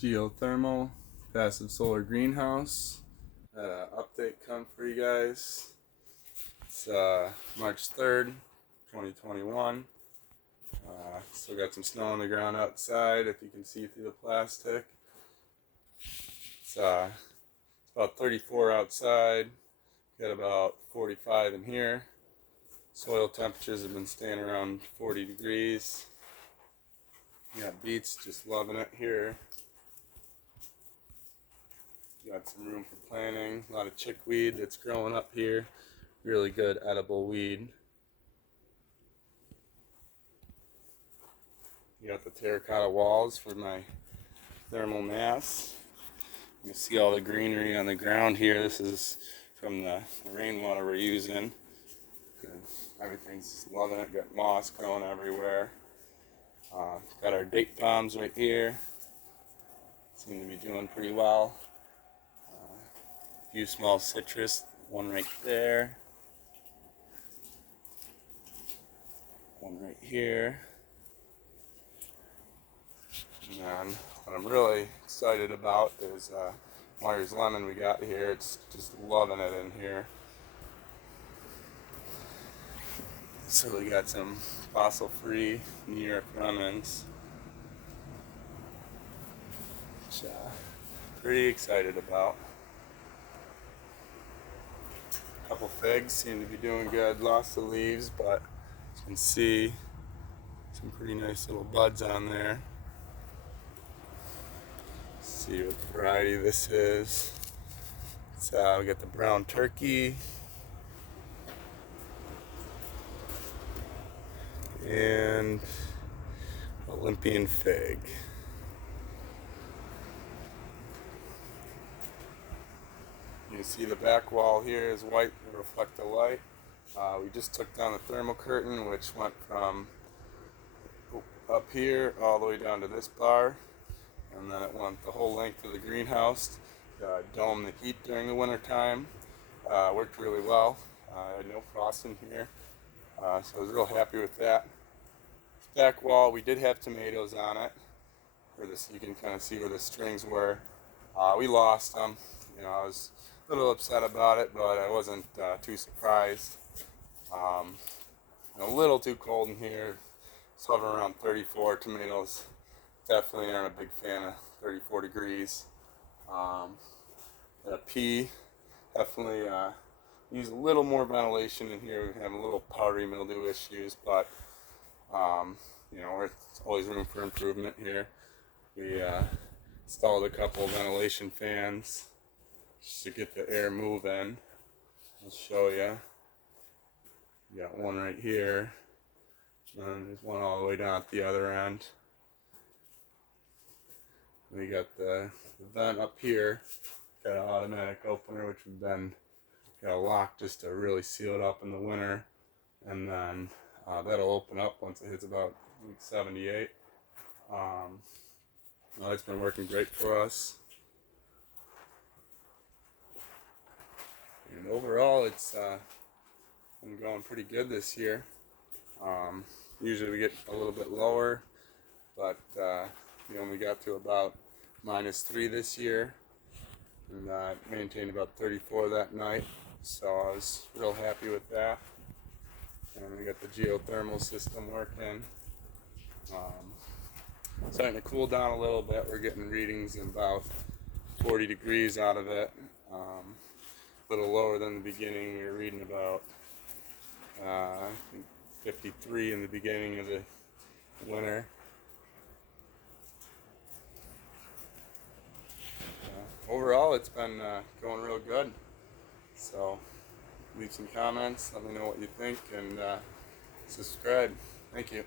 Geothermal passive solar greenhouse. Update come for you guys. It's March 3rd, 2021. Still got some snow on the ground outside if you can see through the plastic. It's about 34 outside. Got about 45 in here. Soil temperatures have been staying around 40 degrees. Got beets just loving it here. Got some room for planting. A lot of chickweed that's growing up here. Really good edible weed. You got the terracotta walls for my thermal mass. You can see all the greenery on the ground here. This is from the rainwater we're using. Everything's just loving it. Got moss growing everywhere. Got our date palms right here. Seem to be doing pretty well. A few small citrus, one right there. One right here. And what I'm really excited about is Myers lemon we got here. It's just loving it in here. So we got some fossil-free New York lemons, which pretty excited about. A couple figs seem to be doing good. Lost the leaves, but you can see some pretty nice little buds on there. Let's see what variety this is. So we got the brown turkey and Olympian fig. You can see the back wall here is white to reflect the light. We just took down the thermal curtain, which went from up here all the way down to this bar, and then it went the whole length of the greenhouse. Dome the heat during the winter time. Worked really well. I had no frost in here, so I was real happy with that. This back wall, we did have tomatoes on it. You can kind of see where the strings were. We lost them. I was a little upset about it, but I wasn't too surprised. A little too cold in here. It's hovering around 34. Tomatoes definitely aren't a big fan of 34 degrees. A pea, definitely use a little more ventilation in here. We have a little powdery mildew issues, but there's always room for improvement here. We installed a couple of ventilation fans just to get the air moving. I'll show you. You got one right here, and there's one all the way down at the other end. We got the vent up here. Got an automatic opener, which we've been got a lock just to really seal it up in the winter, and then that'll open up once it hits about 78. It's been working great for us, and overall it's been going pretty good this year. Usually we get a little bit lower, but we only got to about -3 this year, and maintained about 34 that night, so I was real happy with that. And we got the geothermal system working. Starting to cool down a little bit. We're getting readings in about 40 degrees out of it. A little lower than the beginning. We were reading about I think 53 in the beginning of the winter. Overall, it's been going real good. So leave some comments, let me know what you think, and subscribe. Thank you.